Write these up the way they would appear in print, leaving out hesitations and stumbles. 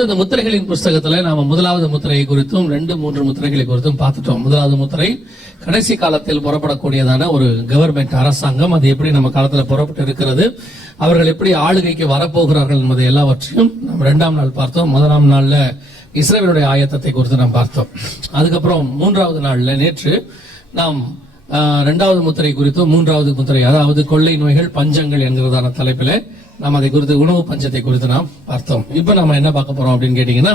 இந்த முத்திரைகளின் புஸ்தகத்துல நாம முதலாவது முத்திரையை குறித்தும் 2-3 முத்திரைகளை குறித்தும் பார்த்துட்டோம். முதலாவது முத்திரை கடைசி காலத்தில் புறப்படக்கூடியதான ஒரு கவர்மெண்ட் அரசாங்கம், அது எப்படி நம்ம காலத்துல புறப்பட்டு இருக்கிறது, அவர்கள் எப்படி ஆளுகைக்கு வரப்போகிறார்கள் என்பதை எல்லாவற்றையும் நம்ம 2ஆம் நாள் பார்த்தோம். முதலாம் நாள்ல இஸ்ரவேலுடைய ஆயத்தத்தை குறித்து நாம் பார்த்தோம். அதுக்கப்புறம் 3வது நாள்ல நேற்று நாம் 2வது முத்திரை குறித்தும் 3வது முத்திரை, அதாவது கொள்ளை நோய்கள் பஞ்சங்கள் என்கிறதான தலைப்பில நாம் அதை குறித்து உணவு பஞ்சத்தை குறித்து நாம் பார்த்தோம். இப்ப நம்ம என்ன பார்க்க போறோம் அப்படின்னு கேட்டீங்கன்னா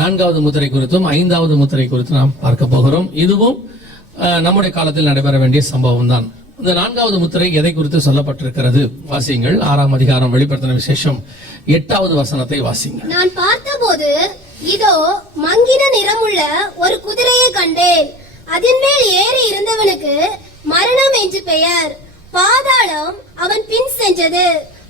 4வது முத்திரை குறித்தும் 5வது முத்திரை குறித்து நாம் பார்க்க போகிறோம். இதுவும் நம்முடைய காலத்தில் நடைபெற வேண்டிய சம்பவம் தான். இந்த 4வது முத்திரை எதை குறித்து சொல்லப்பட்டிருக்கிறது வாசியுங்கள். 6ஆம் அதிகாரம் வெளிப்படுத்தின விசேஷம் 8வது வசனத்தை வாசியுங்கள். நான் பார்த்தபோது இதோ மங்கின நிறமுள்ள ஒரு குதிரையை கண்டேன். அதன் மேல் ஏறி இருந்தவனுக்கு மரணம் என்று பெயர். பாதாளம் அவன் பின் சென்றது.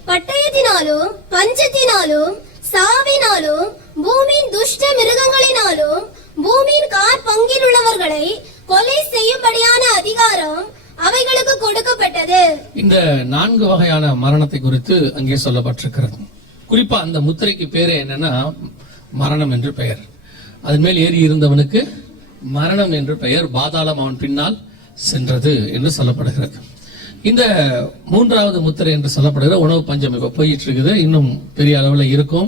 பட்டயத்தினாலும் பஞ்சத்தினாலும் சாவினாலும் பூமியின் துஷ்ட மிருகங்களினாலும் பூமியின் கார் பங்கில் உள்ளவர்களை கொலை செய்யும்படியான அதிகாரம் அவைகளுக்கு கொடுக்கப்பட்டது. இந்த 4 வகையான மரணத்தை குறித்து அங்கே சொல்லப்பட்டிருக்கிறது. குறிப்பா அந்த முத்திரைக்கு பேரு என்னன்னா மரணம் என்று பெயர். அதன் மேல் ஏறி இருந்தவனுக்கு மரணம் என்று பெயர். பாதாளம் அவன் பின்னால் சென்றது என்று சொல்லப்படுகிறது. இந்த 3வது முத்திரை என்று சொல்லப்படுகிற உணவு பஞ்சம் இப்ப போயிட்டு இருக்குது. இன்னும் பெரிய அளவுல இருக்கும்.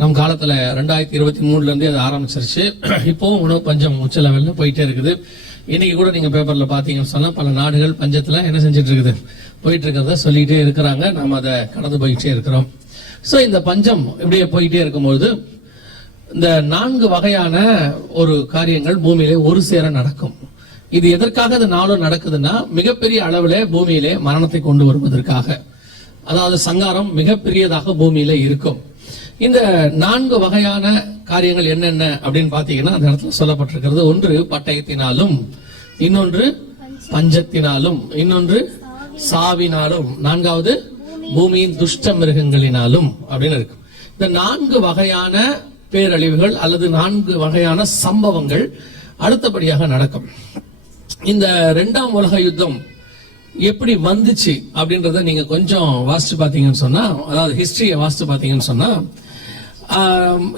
நம் காலத்துல 2023 இருந்தே அது ஆரம்பிச்சிருச்சு. இப்பவும் உணவு பஞ்சம் உச்ச லெவல்ல போயிட்டே இருக்குது. இன்னைக்கு கூட நீங்க பேப்பர்ல பாத்தீங்கன்னு சொன்னா பல நாடுகள் பஞ்சத்துல என்ன செஞ்சிட்டு இருக்குது, போயிட்டு இருக்கிறத சொல்லிட்டே இருக்கிறாங்க. நாம அதை கடந்து போயிட்டே இருக்கிறோம். இந்த பஞ்சம் இப்படியே போயிட்டே இருக்கும்போது இந்த 4 வகையான ஒரு காரியங்கள் பூமியிலே ஒரு சேர நடக்கும். இது எதற்காக இந்த 4 நடக்குதுன்னா மிகப்பெரிய அளவுல பூமியிலே மரணத்தை கொண்டு வருவதற்காக. அதாவது சங்காரம் மிகப்பெரியதாக பூமியில இருக்கும். இந்த 4 வகையான காரியங்கள் என்னென்ன அப்படின்னு பாத்தீங்கன்னா அந்த இடத்துல சொல்லப்பட்டிருக்கிறது. ஒன்று பட்டயத்தினாலும், இன்னொன்று பஞ்சத்தினாலும், இன்னொன்று சாவினாலும், 4வது பூமியின் துஷ்ட மிருகங்களினாலும் அப்படின்னு இருக்கு. இந்த 4 வகையான பேரழிவுகள் அல்லது 4 வகையான சம்பவங்கள் அடுத்தபடியாக நடக்கும். இந்த 2ஆம் உலக யுத்தம் எப்படி வந்துச்சு அப்படின்றத நீங்க கொஞ்சம் வாசிச்சு பாத்தீங்கன்னு சொன்னா, அதாவது ஹிஸ்டரியை வாசிச்சு பாத்தீங்கன்னு சொன்னா,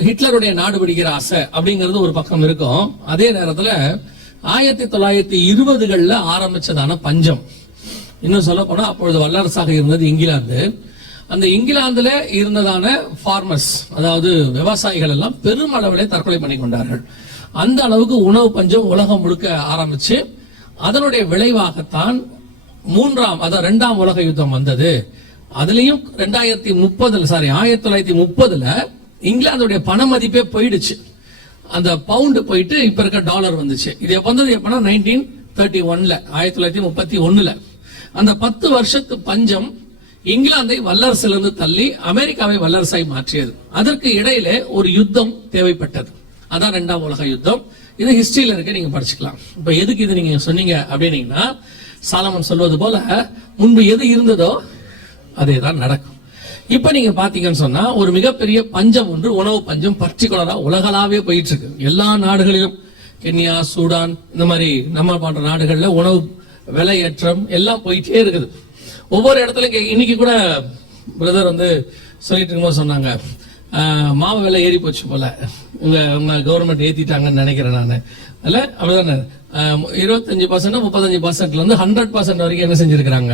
ஹிட்லருடைய நாடு பிடிக்கிற ஆசை அப்படிங்கிறது ஒரு பக்கம் இருக்கும். அதே நேரத்துல 1920களில் ஆரம்பிச்சதான பஞ்சம், இன்னும் சொல்ல போனா அப்பொழுது வல்லரசாக இருந்தது இங்கிலாந்து. அந்த இங்கிலாந்துல இருந்ததான ஃபார்மர்ஸ், அதாவது விவசாயிகள் எல்லாம் பெரும் அளவிலே தற்கொலை பண்ணி கொண்டார்கள். அந்த அளவுக்கு உணவு பஞ்சம் உலகம் முழுக்க ஆரம்பிச்சு அதனுடைய விளைவாகத்தான் 2ஆம் உலக யுத்தம் வந்தது. அதுலயும் 1930 இங்கிலாந்துடைய பண மதிப்பே போயிடுச்சு. அந்த பவுண்டு போயிட்டு இப்ப இருக்க டாலர் வந்துச்சு. இது எப்ப வந்தது எப்பனா 1931 அந்த 10 வருஷத்து பஞ்சம் இங்கிலாந்தை வல்லரசிலிருந்து தள்ளி அமெரிக்காவை வல்லரசாய் மாற்றியது. அதற்கு இடையில ஒரு யுத்தம் தேவைப்பட்டது. அதான் 2ஆம் உலக யுத்தம். இது ஹிஸ்டரியில இருக்க, நீங்க படிச்சுக்கலாம். இப்ப எதுக்கு இது நீங்க சொன்னீங்க அப்படின்னீங்கன்னா, சாலமன் சொல்வது போல முன்பு எது இருந்ததோ அதே தான் நடக்கும். இப்ப நீங்க பாத்தீங்கன்னு சொன்னா ஒரு மிகப்பெரிய பஞ்சம் ஒன்று, உணவு பஞ்சம் பர்டிகுலரா உலகளாவே போயிட்டு இருக்கு. எல்லா நாடுகளிலும், கென்யா, சூடான், இந்த மாதிரி நம்ம போன்ற நாடுகள்ல உணவு விலையேற்றம் எல்லாம் போயிட்டே இருக்குது. ஒவ்வொரு இடத்துல இன்னைக்கு கூட பிரதர் வந்து சொல்லிட்டு இருக்கும்போது சொன்னாங்க, மாவு விலை ஏறி போச்சு போல, உங்க கவர்மெண்ட் ஏத்திட்டாங்கன்னு நினைக்கிறேன் நான். அல்ல அப்படிதானே? 25% 35% இருந்து 100% வரைக்கும் என்ன செஞ்சிருக்கிறாங்க,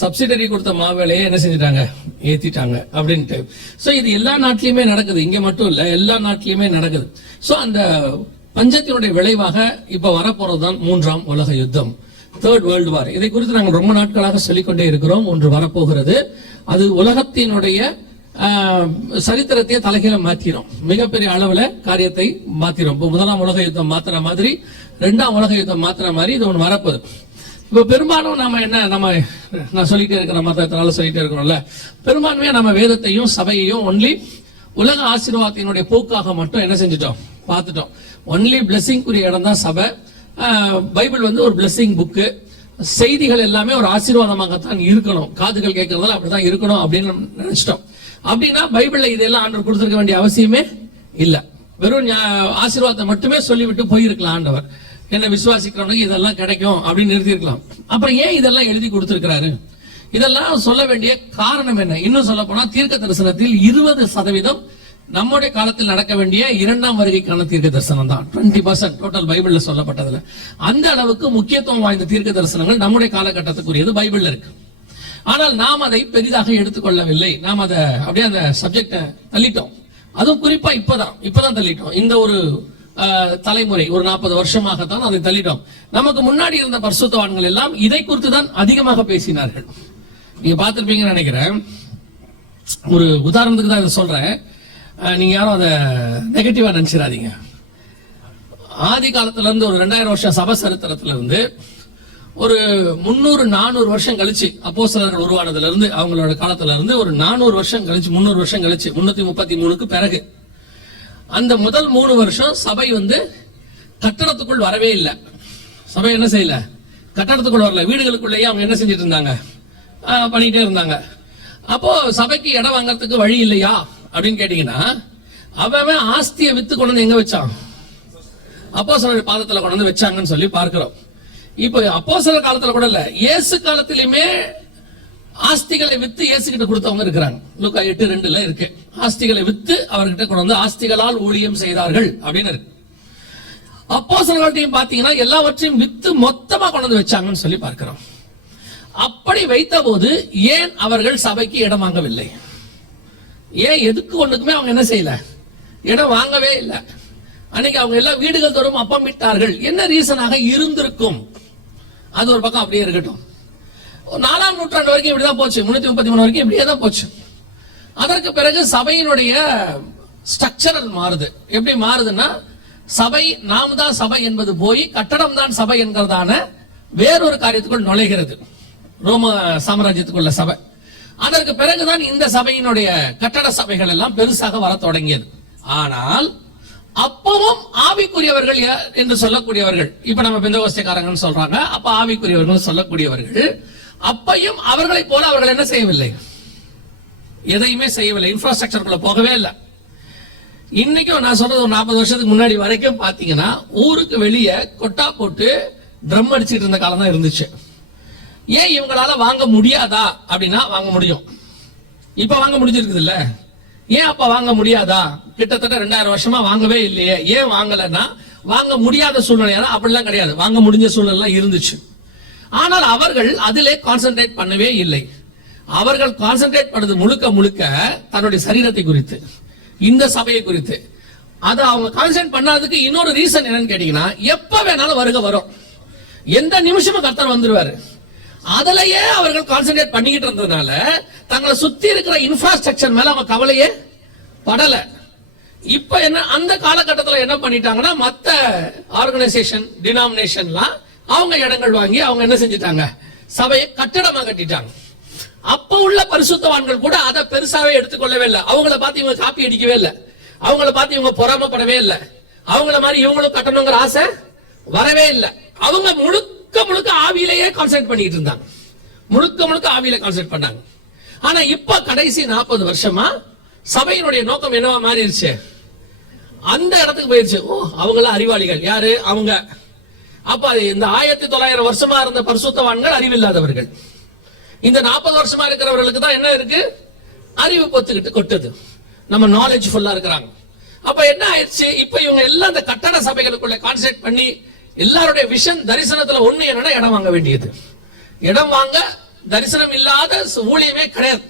சப்சிடரி கொடுத்த மாவு விலையை என்ன செஞ்சிட்டாங்க, ஏத்திட்டாங்க அப்படின்ட்டு. இது எல்லா நாட்டிலுமே நடக்குது, இங்க மட்டும் இல்ல, எல்லா நாட்டிலுமே நடக்குது. அந்த பஞ்சத்தினுடைய விளைவாக இப்ப வரப்போறதுதான் 3ஆம் உலக யுத்தம், தேர்ட் வேர்ல்டு வார். இதை குறித்து நாங்கள் ரொம்ப நாட்களாக சொல்லிக்கொண்டே இருக்கிறோம். ஒன்று வரப்போகிறது. அது உலகத்தினுடைய சரித்திரத்தையே தலைகீழ மாத்திரும். மிகப்பெரிய அளவுல காரியத்தை மாத்திரும். இப்போ 1ஆம் உலக யுத்தம் மாத்திர மாதிரி 2ஆம் உலக யுத்தம் மாத்திர மாதிரி இது ஒன்று வரப்போகுது. இப்ப பெரும்பாலும் நான் சொல்லிட்டே இருக்கிறேன், மத்தனால சொல்லிட்டே இருக்கிறோம்ல, பெரும்பான்மையா நம்ம வேதத்தையும் சபையையும் ஒன்லி உலக ஆசீர்வாதத்தினுடைய போக்காக மட்டும் என்ன செஞ்சிட்டோம், பார்த்துட்டோம். ஒன்லி பிளெஸிங்குரிய இடம் தான் சபை. பைபிள் வந்து ஒரு பிளெஸிங் புக்கு. செய்திகள் எல்லாமே ஒரு ஆசீர்வாதமாகத்தான் இருக்கணும், காதுகள் கேட்கறதால அப்படிதான் இருக்கணும் அப்படின்னு நினைச்சிட்டோம். அப்படின்னா பைபிள்ல இதெல்லாம் ஆண்டவர் கொடுத்திருக்க வேண்டிய அவசியமே இல்ல. வெறும் ஆசீர்வாதத்தை மட்டுமே சொல்லிவிட்டு போயிருக்கலாம் ஆண்டவர். என்ன விசுவாசிக்கிறவனுக்கு இதெல்லாம் கிடைக்கும் அப்படின்னு நிறுத்திருக்கலாம். அப்புறம் ஏன் இதெல்லாம் எழுதி கொடுத்திருக்கிறாரு? இதெல்லாம் சொல்ல வேண்டிய காரணம் என்ன? இன்னும் சொல்ல போனா தீர்க்க தரிசனத்தில் 20% நம்முடைய காலத்தில் நடக்க வேண்டிய இரண்டாம் வருகைக்கான தீர்க்க தரிசனம் தான். 20% டோட்டல் பைபிள்ல சொல்லப்பட்டதுல அந்த அளவுக்கு முக்கியத்துவம் வாய்ந்த தீர்க்க தரிசனங்கள் நம்முடைய காலகட்டத்துக்குரியது பைபிள்ல இருக்கு. ஆனால் நாம் அதை பெரிதாக எடுத்துக்கொள்ளவில்லை. நாம் அதை அப்படியே அந்த சப்ஜெக்ட தள்ளிட்டோம். அதுவும் குறிப்பா இப்பதான் தள்ளிட்டோம். இந்த ஒரு தலைமுறை ஒரு 40 வருஷமாகத்தான் அதை தள்ளிட்டோம். நமக்கு முன்னாடி இருந்த பரிசுத்தவான்கள் எல்லாம் இதை குறித்து தான் அதிகமாக பேசினார்கள். நீங்க பார்த்திருப்பீங்கன்னு நினைக்கிறேன். ஒரு உதாரணத்துக்கு தான் இதை சொல்றேன். நீங்க யாரும் அதை நெகட்டிவா நினைச்சிடாதீங்க. ஆதி காலத்துல இருந்து ஒரு 2000 வருஷம் சபை சரித்திரத்துல இருந்து ஒரு 300-400 வருஷம் கழிச்சு அப்போஸ்தலர்கள் உருவானதுல இருந்து அவங்களோட காலத்துல இருந்து ஒரு 400 வருஷம் கழிச்சு 300 வருஷம் கழிச்சு 333க்கு பிறகு அந்த முதல் 3 வருஷம் சபை கட்டடத்துக்குள் வரவே இல்லை. சபை என்ன செய்யல, கட்டடத்துக்குள் வரல, வீடுகளுக்குள்ளேயே அவங்க என்ன செஞ்சிட்டு இருந்தாங்க, பண்ணிட்டே இருந்தாங்க. அப்போ சபைக்கு இடம் வாங்கறதுக்கு வழி இல்லையா அப்படின்னு கேட்டீங்கன்னா, அவன் ஆஸ்தியை வித்து கொண்டு வந்து எங்க வச்சான், அப்போஸ்தலர் பாதத்துல கொண்டு வந்து வச்சாங்கன்னு சொல்லி பார்க்கிறோம். இப்போ அப்போஸ்தலர் காலத்துல கூட இல்ல, இயேசு காலத்திலுமே ஆஸ்திகளை வித்து இயேசு கிட்ட கொடுத்தவங்க இருக்கிறாங்க. லூக்கா 8:2 இருக்கு. ஆஸ்திகளை வித்து அவர்கிட்ட கொண்டு வந்து ஆஸ்திகளால் ஊழியம் செய்தார்கள் அப்படின்னு இருக்கு. அப்போஸ்தலர்களையும் பாத்தீங்கன்னா எல்லாவற்றையும் வித்து மொத்தமா கொண்டு வந்து வச்சாங்கன்னு சொல்லி பார்க்கிறோம். அப்படி வைத்த போது ஏன் அவர்கள் சபைக்கு இடம் வாங்கவில்லை? ஏன் எதுக்கு ஒண்ணுக்குமே அவங்க என்ன செய்யல, இடம் வாங்கவே இல்லை. அன்னைக்கு அவங்க எல்லாம் வீடுகள் தோறும் அப்பம் விட்டார்கள். என்ன ரீசனாக இருந்திருக்கும்? அது ஒரு பக்கம் அப்படியே இருக்கட்டும். 4ஆம் நூற்றாண்டு வரைக்கும் இப்படிதான் போச்சு. 333 வரைக்கும் இப்படியே தான் போச்சு. அதற்கு பிறகு சபையினுடைய ஸ்ட்ரக்சரல் மாறுது. எப்படி மாறுதுன்னா, சபை நாம் தான் சபை என்பது போய் கட்டடம் தான் சபை என்கிறதான வேறொரு காரியத்துக்குள் நுழைகிறது. ரோம சாம்ராஜ்யத்துக்குள்ள சபை. அதற்கு பிறகுதான் இந்த சபையினுடைய கட்டட சபைகள் எல்லாம் பெருசாக வர தொடங்கியது. ஆனால் அப்பவும் ஆவிக்குரியவர்கள் என்று சொல்லக்கூடியவர்கள், இப்ப நம்ம பெந்தகோஸ்தேக்காரங்கன்னு சொல்றாங்க, அப்ப ஆவிக்குரியவர்கள் சொல்லக்கூடியவர்கள் அப்பையும் அவர்களை போல அவர்கள் என்ன செய்யவில்லை, எதையுமே செய்யவில்லை, இன்ஃப்ராஸ்ட்ரக்சருக்குள்ள போகவே இல்லை. இன்னைக்கும் நான் சொல்றது ஒரு 40 வருஷத்துக்கு முன்னாடி வரைக்கும் பாத்தீங்கன்னா ஊருக்கு வெளியே கொட்டா போட்டு ட்ரம் அடிச்சுட்டு இருந்த காலம் தான் இருந்துச்சு. ஏன் இவங்களால வாங்க முடியாதா அப்படின்னா, வாங்க முடியும். இப்ப வாங்க முடிஞ்சிருக்குது இல்ல, ஏன் அப்ப வாங்க முடியாதா? கிட்டத்தட்ட 2000 வருஷமா வாங்கவே இல்லையே. ஏன் வாங்கலன்னா, வாங்க முடியாத சூழ்நிலை அப்படிலாம் கிடையாது, வாங்க முடிஞ்ச சூழ்நிலை இருந்துச்சு. ஆனால் அவர்கள் அதிலே கான்சென்ட்ரேட் பண்ணவே இல்லை. அவர்கள் கான்சென்ட்ரேட் பண்ணது முழுக்க முழுக்க தன்னுடைய சரீரத்தை குறித்து, இந்த சபையை குறித்து. அதை அவங்க கான்சென்ட்ரேட் பண்ணாததுக்கு இன்னொரு ரீசன் என்னன்னு கேட்டீங்கன்னா, எப்ப வேணாலும் வருகை வரும், எந்த நிமிஷமும் கர்த்தர் வந்துருவாரு. அதிலேயே அவர்கள் கான்சென்ட்ரேட் பண்ணிக்கிட்டு இருந்ததுனால தங்களை சுத்தி இருக்கிற இன்ஃப்ராஸ்ட்ரக்சர் மேல அவங்க கவலையே படல. இப்ப என்ன, அந்த காலகட்டத்தில் என்ன பண்ணிட்டாங்கன்னா, மத்த ஆர்கனைசேஷன் டினாமினேஷன்லாம் அவங்க இடங்கள் வாங்கி அவங்க என்ன செஞ்சிட்டாங்க, சபையை கட்டடமா கட்டிட்டாங்க. அப்ப உள்ள பரிசுத்தவான்கள் கூட அதை பெருசாவே எடுத்துக்கொள்ளவே இல்லை. அவங்கள பார்த்து இவங்க காப்பி அடிக்கவே இல்லை, அவங்கள பார்த்து இவங்க பொறாமப்படவே இல்லை, அவங்கள மாதிரி இவங்களும் கட்டணுங்கிற ஆசை வரவே இல்லை. அவங்க முழுக்க முழுக்க ஆவியிலேயே கான்சென்ட்ரேட் பண்ணிட்டு இருந்தாங்க, முழுக்க முழுக்க ஆவியில கான்சென்ட்ரேட் பண்ணாங்க. ஆனா இப்ப கடைசி 40 வருஷமா சபையினுடைய நோக்கம் என்னவா மாறிடுச்சு, அந்த இடத்துக்கு போயிருச்சு. ஓ, அவங்கள அறிவாளிகள் யாரு அவங்க? அப்ப இந்த 1900 வருஷமா இருந்த பரிசுத்தவான்கள் அறிவில்லாதவர்கள். இந்த 40 வருஷமா இருக்கிறவர்களுக்கு தான் என்ன இருக்கு, அறிவு பொத்துக்கிட்டு கொட்டுது, நம்ம நாலேஜ் ஃபுல்லா இருக்கிறாங்க. அப்ப என்ன ஆயிடுச்சு, இப்ப இவங்க எல்லாம் இந்த கட்டட சபைகளுக்குள்ள கான்சென்ட்ரேட் பண்ணி எல்லாருடைய விஷன் தரிசனத்துல ஒண்ணு என்னன்னா, இடம் வாங்க வேண்டியது. இடம் வாங்க தரிசனம் இல்லாத ஊழியமே கிடையாது.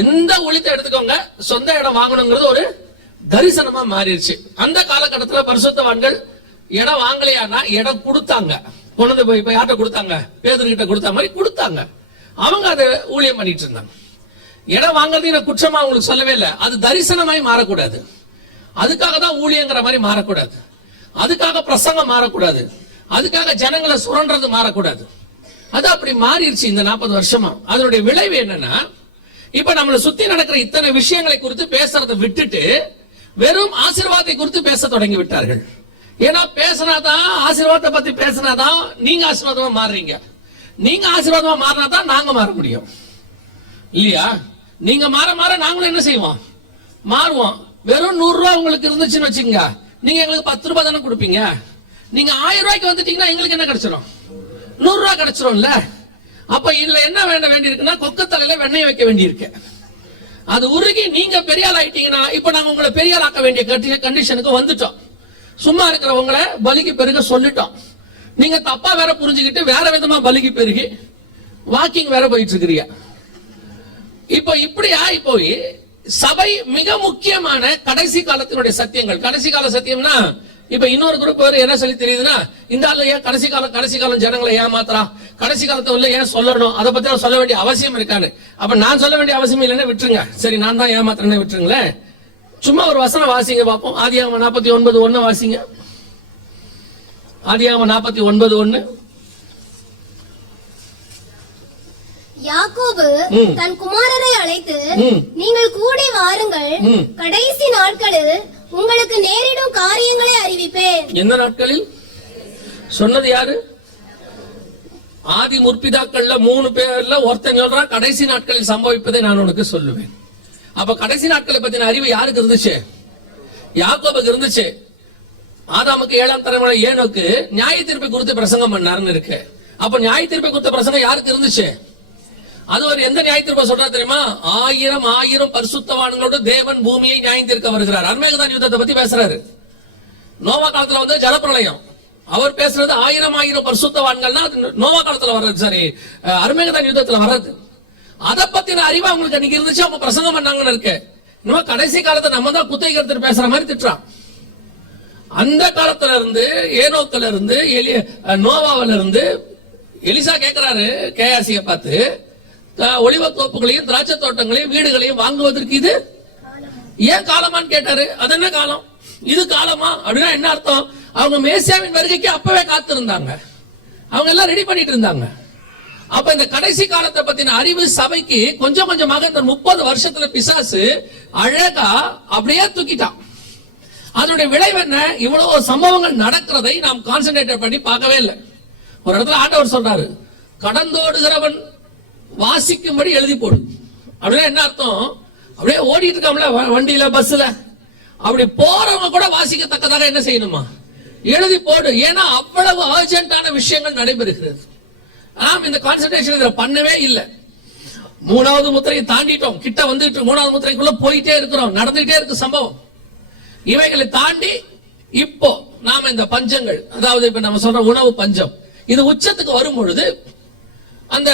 எந்த ஊழியத்தை எடுத்துக்கோங்க, சொந்த இடம் வாங்கணுங்கிறது ஒரு தரிசனமா மாறிடுச்சு. அந்த காலகட்டத்துல பரிசுத்தவான்கள் இடம் வாங்கலையானா இடம் கொடுத்தாங்க, கொண்டு போய் இப்ப யார்கிட்ட கொடுத்தாங்க, பேதுருகிட்ட கொடுத்த மாதிரி கொடுத்தாங்க. அவங்க அதை ஊழியம் பண்ணிட்டு இருந்தாங்க. இடம் வாங்குறது நான் குற்றமா உங்களுக்கு சொல்லவே இல்லை. அது தரிசனமாய் மாறக்கூடாது, அதுக்காக தான் ஊழியங்கிற மாதிரி மாறக்கூடாது, அதுக்காக பிரசங்கம் மாறக்கூடாது, அதுக்காக ஜனங்களை சுரண்டது மாறக்கூடாது. அது அப்படி மாறிடுச்சு இந்த 40 வருஷமா. அதனுடைய விளைவு என்னன்னா, இப்ப நம்மளை சுத்தி நடக்கிற இத்தனை விஷயங்களை குறித்து பேசுறதை விட்டுட்டு வெறும் ஆசீர்வாதத்தை குறித்து பேச தொடங்கி விட்டார்கள். ஏன்னா பேசினாதான், ஆசீர்வாதத்தை பத்தி பேசினாதான் நீங்க ஆசீர்வாதமா மாறுறீங்க. நீங்க ஆசீர்வாதமா மாறினாதான் நாங்க மாற முடியும் இல்லையா? நீங்க மாற மாற நாங்களும் என்ன செய்வோம், மாறுவோம். வெறும் 100 ரூபாய் உங்களுக்கு இருந்துச்சுன்னு வச்சுங்க, நீங்க எங்களுக்கு 10 ரூபாய் தானே கொடுப்பீங்க. நீங்க 1000 ரூபாய்க்கு வந்துட்டீங்கன்னா எங்களுக்கு என்ன கிடைச்சிடும், 100 ரூபாய் கிடைச்சிடும்ல. அப்ப இதுல என்ன வேண்டி இருக்குன்னா, கொக்கத்தலையில வெண்ணெய் வைக்க வேண்டி இருக்கு. அது உருகி நீங்க பெரிய ஆள் ஆயிட்டீங்கன்னா இப்ப நாங்க உங்களை பெரிய ஆள் ஆக்க வேண்டிய கண்டிஷனுக்கு வந்துட்டோம். சும்மா இருக்கிறவங்களை பலிக்கு பெருக சொல்லிட்டோம். நீங்க தப்பா வேற புரிஞ்சுக்கிட்டு வேற விதமா பலிக்கு பெருகி வாக்கிங் வேற போயிட்டு இருக்கிறீங்க. இப்போ இப்படி ஆகி போய் சபை மிக முக்கியமான கடைசி காலத்தினுடைய சத்தியங்கள். கடைசி கால சத்தியம்னா இப்ப இன்னொரு குரூப் வேற என்ன சொல்லி தெரியுதுன்னா, இந்த ஆளு ஏன் கடைசி காலம் ஜனங்களை ஏமாத்துறா, கடைசி காலத்தை உள்ள ஏன் சொல்லணும், அதை பத்தி சொல்ல வேண்டிய அவசியம் இருக்காது. அப்ப நான் சொல்ல வேண்டிய அவசியம் இல்லைன்னா விட்டுருங்க. சரி, நான் தான் ஏமாத்துறேன்னு விட்டுருங்களேன். சும்மா ஒரு வசனம் வாசிங்க பார்ப்போம். ஆதியாகமம் 49:1 வாசிங்க. ஆதியாகமம் 49:1. யாக்கோபு தன் குமாரரை அழைத்து, நீங்கள் கூடி வாருங்கள், கடைசி நாட்களில் உங்களுக்கு நேரிடும் காரியங்களை அறிவிப்பேன். எந்த நாட்களில் சொன்னது யாரு? ஆதி முற்பிதாக்கள்ல 3 பேர்ல ஒருத்தன் சொல்றான், கடைசி நாட்களில் சம்பவிப்பதை நான் உனக்கு சொல்லுவேன். அப்ப கடைசி நாட்களை பத்தின அறிவு யாருக்கு இருந்துச்சு? யாக்கோபுக்கு இருந்துச்சு. ஆதாமுக்கு 7ஆம் தலைமுறை ஏனோக்கு நியாய தீர்ப்பை குறித்து பிரசங்கம் பண்ணாருன்னு இருக்கு. அப்ப நியாய தீர்ப்பை குறித்த பிரசங்கம் யாருக்கு இருந்துச்சு? அது ஒரு எந்த நியாய தீர்ப்பை சொல்றா தெரியுமா? 1000 பரிசுத்தவான்களோடு தேவன் பூமியை நியாயம் தீர்க்க வருகிறார். அர்மேகதான் யுத்தத்தை பத்தி பேசுறாரு. நோவா காலத்துல வந்து ஜலப்பிரளயம். அவர் பேசுறது 1000 பரிசுத்தவான்கள்னா நோவா காலத்துல வர்றது. சரி, அர்மேகதான் யுத்தத்துல வர்றது. அதை பத்தின அறிவு அவங்களுக்கு அன்னைக்கு இருந்துச்சு. அவங்க பிரசங்கம் பண்ணாங்கன்னு இருக்கு. இன்னும் கடைசி காலத்தை நம்ம தான் குத்தகை எடுத்துட்டு பேசுற மாதிரி திட்டுறான். அந்த காலத்துல இருந்து ஏனோக்குல இருந்து நோவாவில இருந்து எலிசா கேட்கிறாரு கேஆர்சியை பார்த்து, ஒலிவ தோப்புகளையும் திராட்சை தோட்டங்களையும் வீடுகளையும் வாங்குவதற்கு இது ஏன் காலமான்னு கேட்டாரு. அது என்ன காலம்? இது காலமா அப்படின்னா என்ன அர்த்தம்? அவங்க மேசியாவின் வருகைக்கு அப்பவே காத்திருந்தாங்க. அவங்க எல்லாம் ரெடி பண்ணிட்டு இருந்தாங்க. அப்ப இந்த கடைசி காலத்தை பத்தின அறிவு சபைக்கு கொஞ்சம் கொஞ்சமாக இந்த 30 வருஷத்துல பிசாசு அழகா அப்படியே தூக்கிட்டான். அதனுடைய விளைவு என்ன? இவ்வளவு சம்பவங்கள் நடக்கிறதை நாம் கான்சென்ட்ரேட் பண்ணி பார்க்கவே இல்லை. ஒரு இடத்துல ஆண்டவர் சொல்றாரு, கடந்தோடுகிறவன் வாசிக்கும்படி எழுதி போடு. அப்படின்னா என்ன அர்த்தம்? அப்படியே ஓடிட்டு இருக்காமல வண்டியில பஸ்ல, அப்படி போறவங்க கூட வாசிக்கத்தக்கதாக என்ன செய்யணுமா? எழுதி போடு. ஏன்னா அவ்வளவு அர்ஜென்டான விஷயங்கள் நடைபெறுகிறது. நாம் இந்த கான்சென்ட்ரேஷன் இதுல பண்ணவே இல்லை. 3வது முத்திரையை தாண்டிட்டோம், கிட்ட வந்துட்டு 3வது முத்திரைக்குள்ள போயிட்டே இருக்கிறோம், நடந்துகிட்டே இருக்கு சம்பவம். இவைகளை தாண்டி இப்போ நாம இந்த பஞ்சங்கள், அதாவது இப்ப நம்ம சொல்ற உணவு பஞ்சம், இது உச்சத்துக்கு வரும் பொழுது அந்த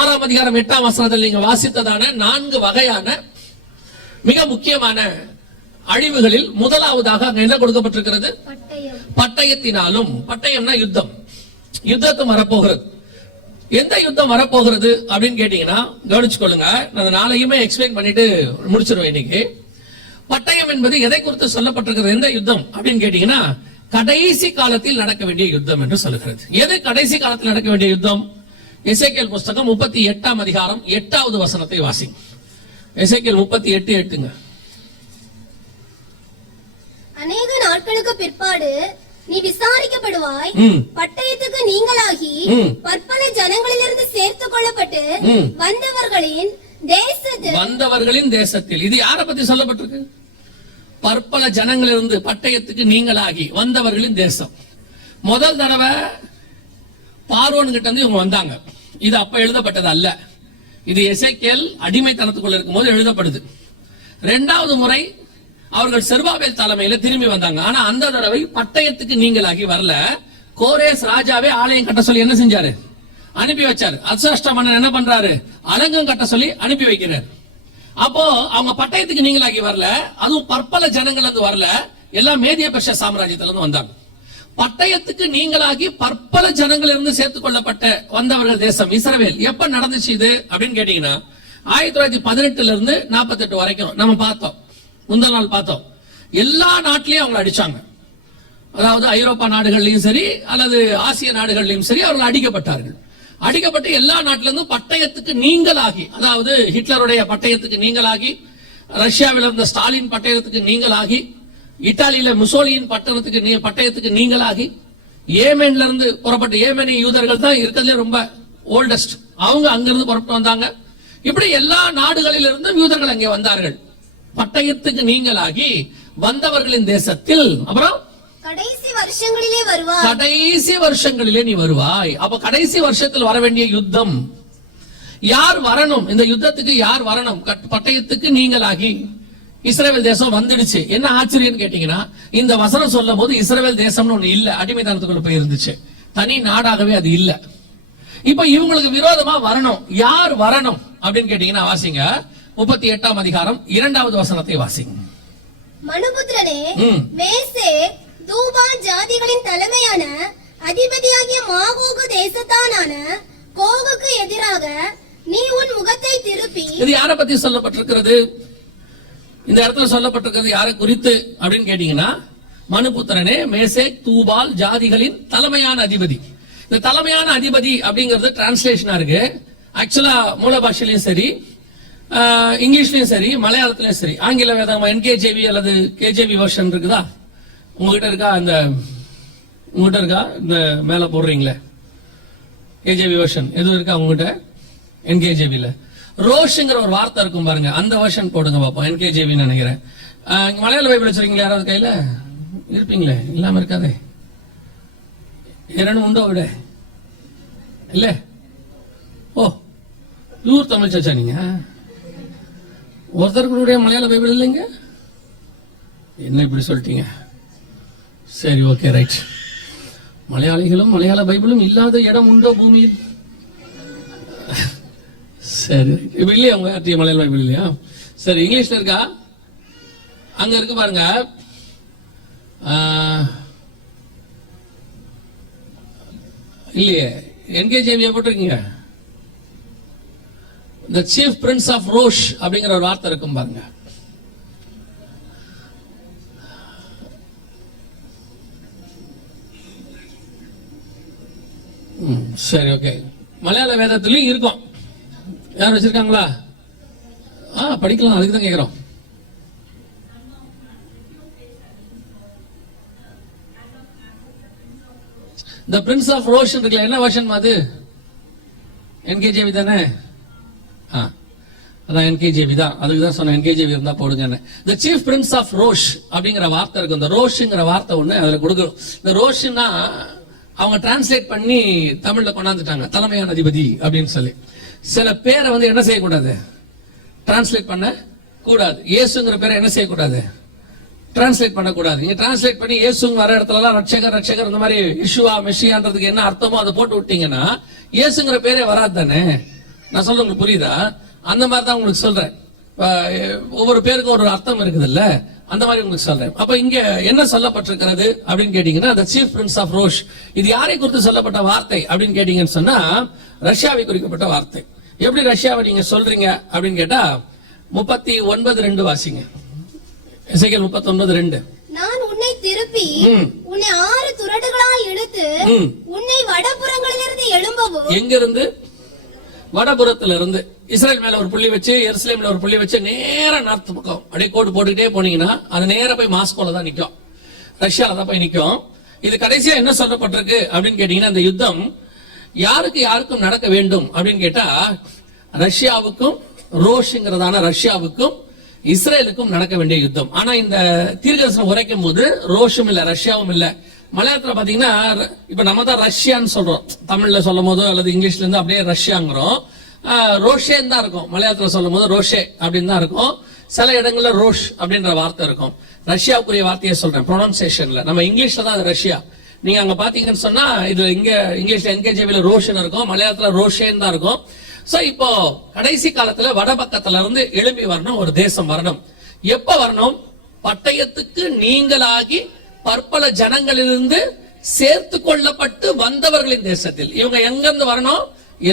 6ஆம் அதிகாரம் 8ஆம் வசனத்தில் நீங்க வாசித்ததான 4 வகையான மிக முக்கியமான அழிவுகளில் முதலாவதாக அங்க என்ன கொடுக்கப்பட்டிருக்கிறது? பட்டயத்தினாலும். பட்டயம்னா யுத்தம். யுத்தத்தும் வரப்போகிறது. எந்த யுத்தம் வரப்போகிறது அப்படின்னு கேட்டீங்கன்னா கவனிச்சுக்கொள்ளுங்க. நான் நாளையுமே எக்ஸ்பிளைன் பண்ணிட்டு முடிச்சிருவேன் இன்னைக்கு. பட்டயம் என்பது எதை குறித்து சொல்லப்பட்டிருக்கிறது? எந்த யுத்தம் அப்படின்னு கேட்டீங்கன்னா கடைசி காலத்தில் நடக்க வேண்டிய யுத்தம் என்று சொல்லுகிறது. எது கடைசி காலத்தில் நடக்க வேண்டிய யுத்தம்? எசேக்கியேல் புஸ்தகம் 38ஆம் அதிகாரம் 8வது வசனத்தை வாசிங்க. எசேக்கியேல் 38:8. அநேக நாட்களுக்கு பிற்பாடு நீ விசாரிக்கப்படுவாய், பட்டயத்துக்கு நீங்களாகி பற்பல ஜனங்களிலிருந்து சேர்த்துக் கொள்ளப்பட்டு வந்தவர்களின் தேசத்தில். இது யாரை பத்தி சொல்லப்பட்டிருக்கு? பற்பல ஜனங்களிலிருந்து பட்டயத்துக்கு நீங்களாகி வந்தவர்களின் தேசம். முதல் தடவை பார்வோன் கிட்ட இருந்து இவங்க வந்தாங்க. இது அப்ப எழுதப்பட்டது அல்ல. இது எசேக்கியேல் அடிமைத்தனத்துக்குள்ள இருக்கும் போது எழுதப்படுது. 2வது முறை அவர்கள் செருபாபேல் தலைமையில திரும்பி வந்தாங்க. ஆனா அந்த தடவை பட்டயத்துக்கு நீங்களாகி வரல. கோரேஸ் ராஜாவே ஆலயம் கட்ட சொல்லி என்ன செஞ்சாரு? அனுப்பி வச்சாரு. அர்தசஷ்டா மன்னன் என்ன பண்றாரு? அலங்கம் கட்ட சொல்லி அனுப்பி வைக்கிறார். அப்போ அவங்க பட்டயத்துக்கு நீங்களாகி வரல, அதுவும் பற்பல ஜனங்கள் இருந்து வரல, எல்லாம் மேதிய பெர்ஷியா சாம்ராஜ்யத்துல இருந்து வந்தாங்க. பட்டயத்துக்கு நீங்களாகி பற்பல ஜனங்கள் இருந்து சேர்த்துக் கொள்ளப்பட்ட வந்தவர்கள் தேசம் இஸ்ரவேல். எப்ப நடந்துச்சு இது அப்படின்னு கேட்டீங்கன்னா 1918 இருந்து 48 வரைக்கும் நம்ம பார்த்தோம். முந்தல் நாள் பார்த்தோம். எல்லா நாட்டிலையும் அவங்களை அடிச்சாங்க. அதாவது ஐரோப்பா நாடுகள்லயும் சரி அல்லது ஆசிய நாடுகள்லயும் சரி அவர்கள் அடிக்கப்பட்டார்கள். அடிக்கப்பட்டு எல்லா நாட்டிலிருந்தும் பட்டயத்துக்கு நீங்களாகி, அதாவது ஹிட்லருடைய பட்டயத்துக்கு நீங்களாகி, ரஷ்யாவில் இருந்த ஸ்டாலின் பட்டயத்துக்கு நீங்களாகி, இத்தாலியில முசோலியின் பட்டயத்துக்கு நீங்களாகி, ஏமன்ல இருந்து புறப்பட்ட ஏமனி யூதர்கள் தான் இருக்கிறதுல ரொம்ப ஓல்டஸ்ட். அவங்க அங்கிருந்து புறப்பட்டு வந்தாங்க. இப்படி எல்லா நாடுகளிலிருந்தும் யூதர்கள் அங்கே வந்தார்கள். பட்டயத்துக்கு நீங்களாகி வந்தவர்களின் தேசத்தில். அப்புறம் கடைசி வருஷங்களிலே வருவாய். கடைசி வருஷங்களிலே நீ வருவாய். அப்ப கடைசி வருஷத்தில் வர வேண்டிய யுத்தம் யார் வரணும் இந்த யுத்தத்துக்கு, யார் வரணும்? பட்டயத்துக்கு நீங்களாகி இஸ்ரவேல் தேசம் வந்துடுச்சு. என்ன ஆச்சரியம் கேட்டீங்கன்னா, இந்த வசனம் சொல்லும் போது இஸ்ரவேல் தேசம்னு ஒண்ணு இல்ல, அடிமைத்தனத்துக்குள்ள போய் இருந்துச்சு, தனி நாடாகவே அது இல்ல. இப்ப இவங்களுக்கு விரோதமா வரணும். யார் வரணும் அப்படின்னு கேட்டீங்கன்னா, வாசிங்க 38ஆம் அதிகாரம் 2வது வசனத்தை வாசிங்க. மனுபுத்திரனே, மேசே தூபால் ஜாதிகளின் தலைமையான அதிபதியாகிய மாகோகு தேசத்தானான கோகுக்கு எதிராக நீ உன் முகத்தை திருப்பி. இது யாரை பத்தி சொல்லப்பட்டிருக்கிறது? இந்த இடத்துல சொல்லப்பட்டிருக்கிறது யாரை குறித்து அப்படின்னு கேட்டீங்கன்னா, மனுபுத்திரனே, மேசேக் தூபால் ஜாதிகளின் தலைமையான அதிபதி. இந்த தலைமையான அதிபதி அப்படிங்கிறது டிரான்ஸ்லேஷனா இருக்கு. ஆக்சுவலா மூல பாஷையிலயும் சரி, இங்கிலீஷ்லயும் சரி, மலையாளத்திலயும் சரி, ஆங்கில வேதம் NKJV அல்லது KJV வெர்ஷன் இருக்குதா உங்ககிட்ட இருக்கா? உங்ககிட்ட இருக்கா? இந்த மேல போடுறீங்களே KJV வெர்ஷன் எதுவும் இருக்கா உங்ககிட்ட? NKJV-ல ரோஷ்ங்கிற ஒரு வார்த்தை இருக்கும் பாருங்க, அந்த வெர்ஷன் போடுங்க பாப்போம். NKJV நினைக்கிறேன். மலையாள பைபிள் வச்சிருக்கீங்களா யாராவது கையில? இருப்பீங்களே, இல்லாம இருக்காதே. இரண்டு உண்டோ விட இல்ல? ஓ, ஊர் தமிழ் சச்சா நீங்க? ஒருத்தருக்குடைய மலையாள பைபிள் இல்லைங்க? என்ன இப்படி சொல்லிட்டீங்க? சரி, ஓகே, ரைட். மலையாளிகளும் மலையாள பைபிளும் இல்லாத இடம் உண்டோ பூமியில்? சரி, இப்ப இல்லையா உங்க யார்ட்டையும் மலையாள பைபிள் இல்லையா? சரி, இங்கிலீஷ்ல இருக்கா? அங்க இருக்கு பாருங்க. இல்லையே, NKJV போட்டிருக்கீங்க. The chief prince of Rosh அப்படிங்கிற ஒரு வார்த்தை இருக்கும் பாருங்க. சரி, ஓகே. மலையாள வேதத்திலையும் இருக்கும். யார் வச்சிருக்காங்களா? படிக்கலாம், அதுக்கு தான் கேட்கிறோம். The Prince of Rosh இருக்குல்ல, என்ன வருஷன் அது? NKJV தானே? அதான் NKJV தான். அதுக்கு தான் சொன்ன NKJV இருந்தா போடுங்க. The chief prince of Rosh அப்படிங்கிற வார்த்தை இருக்கும். இந்த ரோஷ்ங்கிற வார்த்தை ஒண்ணு அதுல கொடுக்கணும். இந்த ரோஷ்னா அவங்க டிரான்ஸ்லேட் பண்ணி தமிழ்ல கொண்டாந்துட்டாங்க, தலைமையான அதிபதி அப்படின்னு சொல்லி. சில பேரை வந்து என்ன செய்யக்கூடாது? டிரான்ஸ்லேட் பண்ண கூடாது. இயேசுங்கிற பேரை என்ன செய்யக்கூடாது? டிரான்ஸ்லேட் பண்ணக்கூடாது. நீங்க டிரான்ஸ்லேட் பண்ணி இயேசுங்க வர இடத்துலலாம் ரட்சகர் ரட்சகர் இந்த மாதிரி இஷுவா மெஷியான்றதுக்கு என்ன அர்த்தமோ அதை போட்டு விட்டீங்கன்னா இயேசுங்கிற பேரே வராது தானே. நான் சொல்றது உங்களுக்கு புரியுதா? அந்த மாதிரி தான் உங்களுக்கு சொல்றேன். ஒவ்வொரு பேருக்கும் ஒரு அர்த்தம் இருக்குது இல்ல, அந்த மாதிரி உங்களுக்கு சொல்றேன். அப்ப இங்க என்ன சொல்லப்பட்டிருக்கிறது அப்படின்னு கேட்டீங்கன்னா, the chief prince of Rosh. இது யாரை குறித்து சொல்லப்பட்ட வார்த்தை அப்படின்னு கேட்டீங்கன்னு சொன்னா, ரஷ்யாவை குறிக்கப்பட்ட வார்த்தை. எப்படி ரஷ்யாவை நீங்க சொல்றீங்க அப்படின்னு கேட்டா 39:2 வாசிங்க. எசேக்கியேல் 39:2. நான் உன்னை திருப்பி உன்னை 6 துறடுகளால் இழுத்து உன்னை வடபுறங்களிலிருந்து எழும்பவும். எங்க இருந்து? வடபுறத்துல இருந்து. இஸ்ரேல் மேல ஒரு புள்ளி வச்சு, எருசலேம்ல ஒரு புள்ளி வச்சு, நேரா நார்த் பக்கம் அப்படியே கோடு போட்டுக்கிட்டே போனீங்கன்னா அது நேரா போய் மாஸ்கோல தான் நிக்கும், ரஷ்யால தான் போய் நிக்கும். இது கடைசியா என்ன சொல்லப்பட்டிருக்கு அப்படின்னு கேட்டீங்கன்னா, இந்த யுத்தம் யாருக்கு யாருக்கும் நடக்க வேண்டும் அப்படின்னு கேட்டா, ரஷ்யாவுக்கும் ரோஷ்ங்கிறதான ரஷ்யாவுக்கும் இஸ்ரேலுக்கும் நடக்க வேண்டிய யுத்தம். ஆனா இந்த தீர்க்கதரிசனம் உரைக்கும் போது ரோஷும் இல்ல, ரஷ்யாவும் இல்ல. மலையாளத்துல பாத்தீங்கன்னா இப்ப நம்ம தான் ரஷ்யான்னு சொல்றோம், தமிழ்ல சொல்லும் போதோ அல்லது இங்கிலீஷ்ல இருந்து அப்படியே ரஷ்யாங்கிறோம். ரோஷேன்னு தான் இருக்கும். மலையாளத்துல சொல்லும் போது ரோஷே அப்படின்னு தான் இருக்கும். சில இடங்கள்ல ரோஷ் அப்படின்ற வார்த்தை இருக்கும். ரஷ்யாவுக்குரிய வார்த்தையை சொல்றேன் ப்ரொனன்சியேஷன்ல. நம்ம இங்கிலீஷ்ல தான் அது ரஷ்யா. நீங்க அங்க பாத்தீங்கன்னு சொன்னா இது இங்க இங்கிலீஷ்ல NKJV-ல ரோஷன் இருக்கும், மலையாளத்துல ரோஷேன்னு தான் இருக்கும். சோ இப்போ கடைசி காலத்துல வடபக்கத்துல இருந்து எழும்பி வரணும், ஒரு தேசம் வரணும். எப்ப வரணும்? பட்டயத்துக்கு நீங்களாகி பற்பல ஜனங்களிலிருந்து சேர்த்து கொள்ளப்பட்டு வந்தவர்களின் தேசத்தில். இவங்க எங்க இருந்து வரணும்?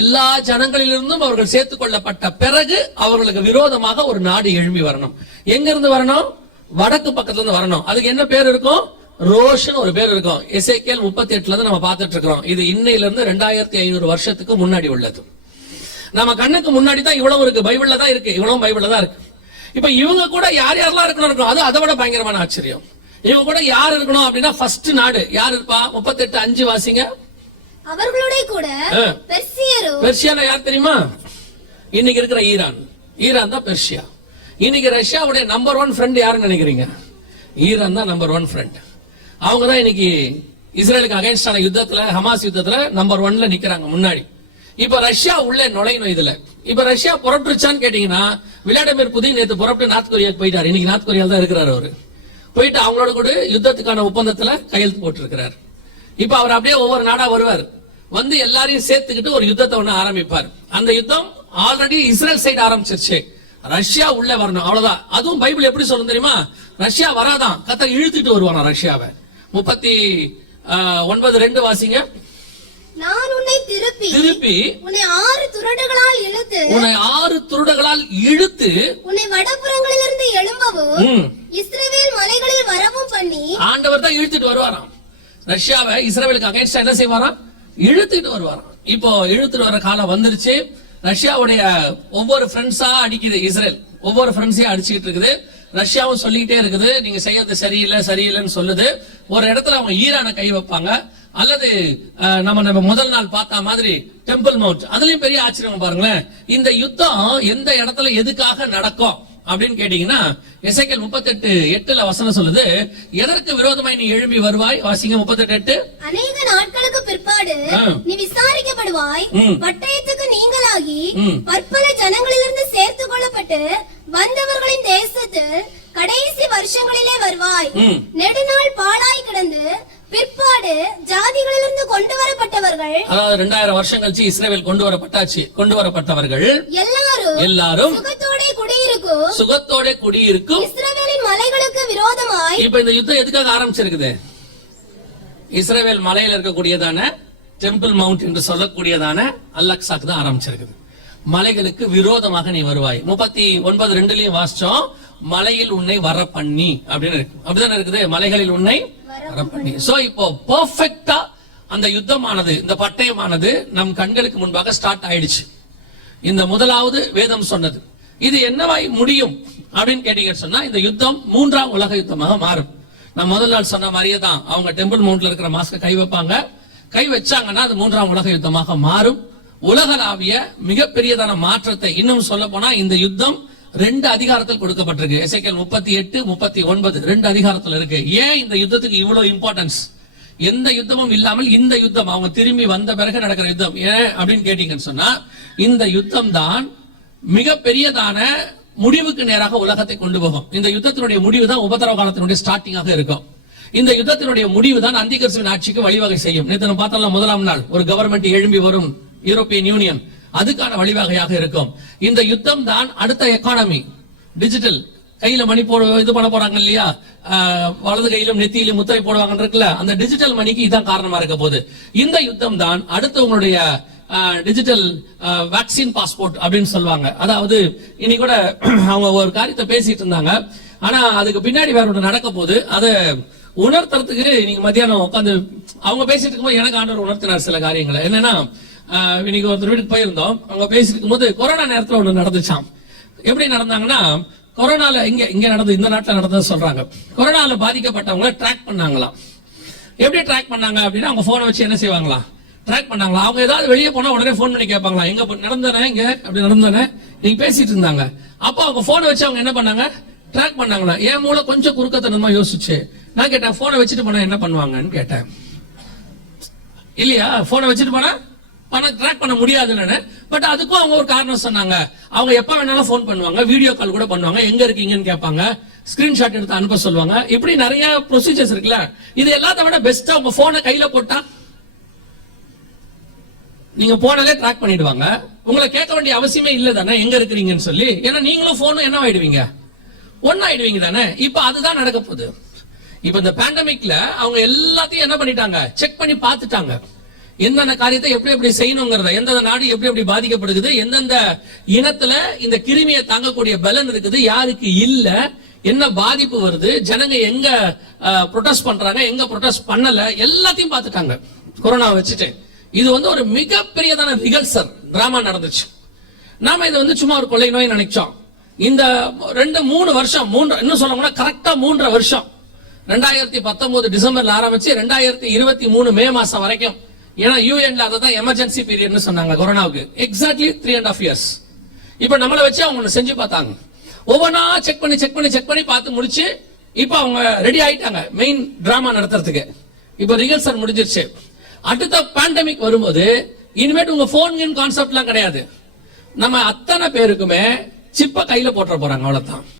எல்லா ஜனங்களிலிருந்தும் அவர்கள் சேர்த்துக் கொள்ளப்பட்ட பிறகு அவர்களுக்கு விரோதமாக ஒரு நாடு எழும்பி வரணும். எங்க இருந்து வரணும்? வடக்கு பக்கத்துல இருந்து வரணும். அதுக்கு என்ன பேர் இருக்கும்? ரோஷன் ஒரு பேர் இருக்கும். எசேக்கியேல் 38 இருந்து நம்ம பார்த்துட்டு இருக்கிறோம். இது இன்னையில இருந்து 2500 வருஷத்துக்கு முன்னாடி உள்ளது. நம்ம கண்ணுக்கு முன்னாடி தான் இவ்வளவு இருக்கு, பைபிள்ல தான் இருக்கு, இவ்வளவு பைபிள்ல தான் இருக்கு. இப்ப இவங்க கூட யார் யாரெல்லாம் இருக்கணும்? அது அதை விட பயங்கரமான ஆச்சரியம். இவங்க கூட யார் இருக்கணும் அப்படின்னா, ஃபர்ஸ்ட் நாடு யார் இருப்பா? 38:5 வாசிங்க. அவர்களோட கூட பெர்சியால யார் தெரியுமா? இன்னைக்கு இருக்கிற ஈரான். ஈரான் தான் பெர்சியா. இன்னைக்கு ரஷ்யாவுடைய நம்பர் 1 ஃப்ரெண்ட் யாருன்னு நினைக்கிறீங்க? ஈரான் தான் நம்பர் 1 ஃப்ரெண்ட். அவங்க தான் இன்னைக்கு இஸ்ரேலுக்கு அகைன்ஸ்டான யுத்தத்துல, ஹமாஸ் யுத்தத்துல நம்பர் 1ல நிக்கிறாங்க முன்னாடி. இப்ப ரஷ்யா உள்ள நுழையணும் இதுல. இப்ப ரஷ்யா புறப்பட்டுச்சான்னு கேட்டீங்கன்னா, விளாடிமிர் புதின் நேத்து புறப்பட்டு நார்த் கொரியாக்கு போயிட்டாரு. இன்னைக்கு நார்த் கொரியால தான் இருக்கிறாரு அவரு. போயிட்டு அவங்களோட கூட யுத்தத்துக்கான ஒப்பந்தத்துல கையெழுத்து போட்டு இருக்கிறார். இப்ப அவர் அப்படியே ஒவ்வொரு நாடா வருவார், வந்து எல்லாரையும் சேர்த்துக்கிட்டு ஒரு யுத்தத்தை ஒண்ணு ஆரம்பிப்பார். அந்த யுத்தம் ஆல்ரெடி இஸ்ரேல் சைடு ஆரம்பிச்சிருச்சு, ரஷ்யா உள்ள வரணும், அவ்வளவுதான். அதுவும் பைபிள் எப்படி சொல்லும் தெரியுமா? ரஷ்யா வராதான், கர்த்தர் இழுத்துட்டு வருவானா ரஷ்யாவை. 39:2 வாசிங்க. நான் உன்னை திருப்பி உன்னை 6 துறடுகளால் இழுத்து உன்னை வடபுறங்களிலிருந்து எழும்பவும் இஸ்ரவேல் மலைகளில் வரவும் பண்ணி. ஆண்டவர் தான் இழுத்துட்டு வருவாராம் ரஷ்யாவை. இஸ்ரவேலுக்கு அகைன்ஸ்டா என்ன செய்வாராம்? இழுத்துட்டு வருவாராம். இப்போ இழுத்துட்டு வர காலம் வந்துருச்சு. ரஷ்யாவுடைய ஒவ்வொரு ஃப்ரெண்ட்ஸா அடிக்குது இஸ்ரேல், ஒவ்வொரு ஃப்ரெண்ட்ஸையும் அடிச்சுக்கிட்டு இருக்குது. ரஷ்யாவும் சொல்லிக்கிட்டே இருக்குது, நீங்க செய்யறது சரியில்லைன்னு சொல்லுது. ஒரு இடத்துல அவங்க ஈரானை கை வைப்பாங்க, அல்லது நம்ம முதல் நாள் பார்த்த மாதிரி டெம்பிள் மவுண்ட், அதுலயும் பெரிய ஆச்சரியம் பாருங்களேன். இந்த யுத்தம் எந்த இடத்துல எதுக்காக நடக்கும் அப்படின்னு கேட்டீங்கன்னா, எசேக்கியேல் 38:8 வசனம் சொல்லுது, எதற்கு விரோதமாய் நீ எழும்பி வருவாய்? வாசிங்க 38:8. அநேக நாட்களுக்கு பிற்பாடு நீ விசாரிக்கப்படுவாய், பட்டயத்துக்கு நீங்களாகி பற்பல ஜனங்களிலிருந்து சேர்த்துக் கொள்ளப்பட்டு வந்தவர்களின் தேசத்தில் கடைசி வருஷங்களிலே வருவாய். நெடுநாள் பாழாய் கிடந்து பிற்பாடு ஜாதிகளிலிருந்து கொண்டு வரப்பட்டவர்கள், அதாவது 2000 வருஷம் கழிச்சு இஸ்ரவேல் கொண்டு வரப்பட்டவர்கள் எல்லாரும் சுகத்தோட குடியிருக்கும் இஸ்ரவேலின் மலைகளுக்கு விரோதமாய். இப்ப இந்த யுத்தம் எதுக்காக ஆரம்பிச்சிருக்குது? இஸ்ரவேல் மலையில இருக்கக்கூடியதான டெம்பிள் மவுண்ட் என்று சொல்லக்கூடியதான அல்-அக்ஸாக்கு தான் ஆரம்பிச்சிருக்குது. மலைகளுக்கு விரோதமாக நீ வருவாய். 39:2 வாசிச்சோம், மலையில் உன்னை வர பண்ணி அப்படின்னு இருக்கு. அப்படிதானே இருக்குது, மலைகளில் உன்னை வர பண்ணி. சோ இப்போ பெர்ஃபெக்ட்டா அந்த யுத்தமானது, இந்த பட்டயமானது நம் கண்களுக்கு முன்பாக ஸ்டார்ட் ஆயிடுச்சு. இந்த முதலாவது வேதம் சொன்னது. இது என்னவாய் முடியும் அப்படின்னு கேட்டீங்கன்னு சொன்னா, இந்த யுத்தம் 3ஆம் உலக யுத்தமாக மாறும். நான் முதல் நாள் சொன்ன மாதிரியே தான், அவங்க டெம்பிள் மவுண்ட்ல இருக்கிற மாஸ்க கை வைப்பாங்க. கை வச்சாங்கன்னா அது 3ஆம் உலக யுத்தமாக மாறும். உலகளாவிய மிகப்பெரியதான மாற்றத்தை, இன்னும் சொல்ல போனா இந்த யுத்தம் 2 அதிகாரத்தில் கொடுக்கப்பட்டிருக்கு. எசேக்கியேல் 38, 39 2 அதிகாரத்தில் இருக்கு. ஏன் இந்த யுத்தத்துக்கு இவ்வளவு இம்பார்ட்டன்ஸ்? எந்த யுத்தமும் இல்லாமல் இந்த யுத்தம், அவங்க திரும்பி வந்த பிறகு நடக்கிற யுத்தம். ஏன் அப்படின்னு கேட்டீங்கன்னு சொன்னா, இந்த யுத்தம் தான் மிகப்பெரியதான முடிவுக்கு நேராக உலகத்தை கொண்டு போகும். இந்த யுத்தத்தினுடைய முடிவு தான் உபத்திரவ காலத்தினுடைய ஸ்டார்டிங்காக இருக்கும். இந்த யுத்தத்தினுடைய முடிவு தான் அந்திகிறிஸ்துவின் ஆட்சிக்கு வழிவகை செய்யும். நேற்று நம்ம பார்த்தோம்ல, முதலாம் நாள் ஒரு கவர்மெண்ட் எழும்பி வரும், யூரோப்பியன் யூனியன், அதுக்கான வழிவகையாக இருக்கும். இந்த யுத்தம் தான் அடுத்த எக்கானமி, டிஜிட்டல், கையில மணி இது பண்ண போறாங்க இல்லையா, வலது கையிலும் நெத்தியிலும் முத்திரை போடுவாங்க இருக்குல்ல, அந்த டிஜிட்டல் மணிக்கு இதான் காரணமா இருக்க போகுது. இந்த யுத்தம் தான் அடுத்து உங்களுடைய டிஜிட்டல் வேக்சின் பாஸ்போர்ட் அப்படின்னு சொல்லுவாங்க. அதாவது இன்னைக்கு கூட அவங்க ஒரு காரியத்தை பேசிட்டு இருந்தாங்க, ஆனா அதுக்கு பின்னாடி வேற ஒன்று நடக்க போகுது. அதை உணர்த்துறதுக்கு நீங்க மத்தியானம் உட்காந்து அவங்க பேசிட்டு இருக்கும்போது எனக்கு ஆண்டவர் உணர்த்தினார் சில காரியங்களை. என்னன்னா, இன்னைக்கு ஒருத்தர் வீட்டுக்கு போயிருந்தோம், அவங்க பேசிட்டு இருக்கும்போது கொரோனா நேரத்துல ஒண்ணு நடந்துச்சாம். எப்படி நடந்தாங்கன்னா, கொரோனால இங்க நடந்தது, இந்த நாட்டுல நடந்தது சொல்றாங்க. கொரோனால பாதிக்கப்பட்டவங்களை ட்ராக் பண்ணாங்களாம். எப்படி ட்ராக் பண்ணாங்க அப்படின்னா, அவங்க போனை வச்சு என்ன செய்வாங்களா, ட்ராக் பண்ணாங்களா. அவங்க ஏதாவது வெளியே போனா உடனே போன் பண்ணி கேட்பாங்களா, எங்க நடந்தானே, இங்க அப்படி நடந்தானே, நீங்க பேசிட்டு இருந்தாங்க. அப்போ அவங்க போனை வச்சு அவங்க என்ன பண்ணாங்க, ட்ராக் பண்ணாங்களா. என் மூளை கொஞ்சம் குறுக்கத்தனமா யோசிச்சு நான் கேட்டேன், போனை வச்சுட்டு போனா என்ன பண்ணுவாங்கன்னு கேட்டேன். இல்லையா, போனை வச்சுட்டு போனா ட்ராக் பண்ண முடியாதுன்னு. பட் அதுக்கும் அவங்க ஒரு காரணம் சொன்னாங்க. அவங்க எப்ப வேணாலும் போன் பண்ணுவாங்க, வீடியோ கால் கூட பண்ணுவாங்க, எங்க இருக்கீங்கன்னு கேட்பாங்க, ஸ்கிரீன்ஷாட் எடுத்து அனுப்ப சொல்லுவாங்க. இப்படி நிறைய ப்ரொசீஜர்ஸ் இருக்குல்ல. இது எல்லாத்த விட பெஸ்டா உங்க போனை கையில போட்டா நீங்க போனாலே ட்ராக் பண்ணிடுவாங்க. உங்களை கேட்க வேண்டிய அவசியமே இல்ல தானே எங்க இருக்கிறீங்கன்னு சொல்லி. ஏன்னா நீங்களும் போனும் என்ன ஆயிடுவீங்க, ஒன்னாயிடுவீங்க தானே. இப்ப அதுதான் நடக்க போகுது. இப்ப இந்த பேண்டமிக்ல அவங்க எல்லாத்தையும் என்ன பண்ணிட்டாங்க, செக் பண்ணி பார்த்துட்டாங்க. எந்தெந்த காரியத்தை எப்படி எப்படி செய்யணுங்கிறத, எந்தெந்த நாடு எப்படி எப்படி பாதிக்கப்படுகிறது, எந்தெந்த இனத்துல இந்த கிருமியை தாங்கக்கூடிய பலன் இருக்குது, யாருக்கு இல்ல, என்ன பாதிப்பு வருது, ஜனங்க எங்க ப்ரொடெஸ்ட் பண்றாங்க, எங்க ப்ரொடெஸ்ட் பண்ணல, எல்லாத்தையும் பார்த்துட்டாங்க கொரோனா வச்சுட்டு. இது ஒரு மிகப்பெரியதான ரிகல்சர் டிராமா நடந்துச்சு. நாம இது சும்மா ஒரு கொள்ளை நோய் நினைச்சோம். இந்த 2-3 வருஷம், இன்னும் சொல்ல கரெக்டா 3.5 வருஷம், 2019 டிசம்பர்ல ஆரம்பிச்சு 2023 மே மாசம் வரைக்கும். ஏன்னா யூஎன்ல அதான் எமர்ஜென்சி பீரியட்னு சொன்னாங்க கொரோனாவுக்கு. Exactly 3.5 years. இப்ப நம்மள வச்சு அவங்க செஞ்சு பார்த்தாங்க. ஒவ்வொன்னா செக் பண்ணி பார்த்து முடிச்சு இப்ப அவங்க ரெடி ஆயிட்டாங்க மெயின் டிராமா நடத்துறதுக்கு. இப்ப ரிகல்சல் முடிஞ்சிருச்சு. அடுத்த பேண்டமிக் வரும்போது இனிமேட்டு உங்க போன் கான்செப்ட்லாம் கிடையாது. நம்ம அத்தனை பேருக்குமே சிப்ப கையில போட்டுற போறாங்க, அவ்வளவுதான்.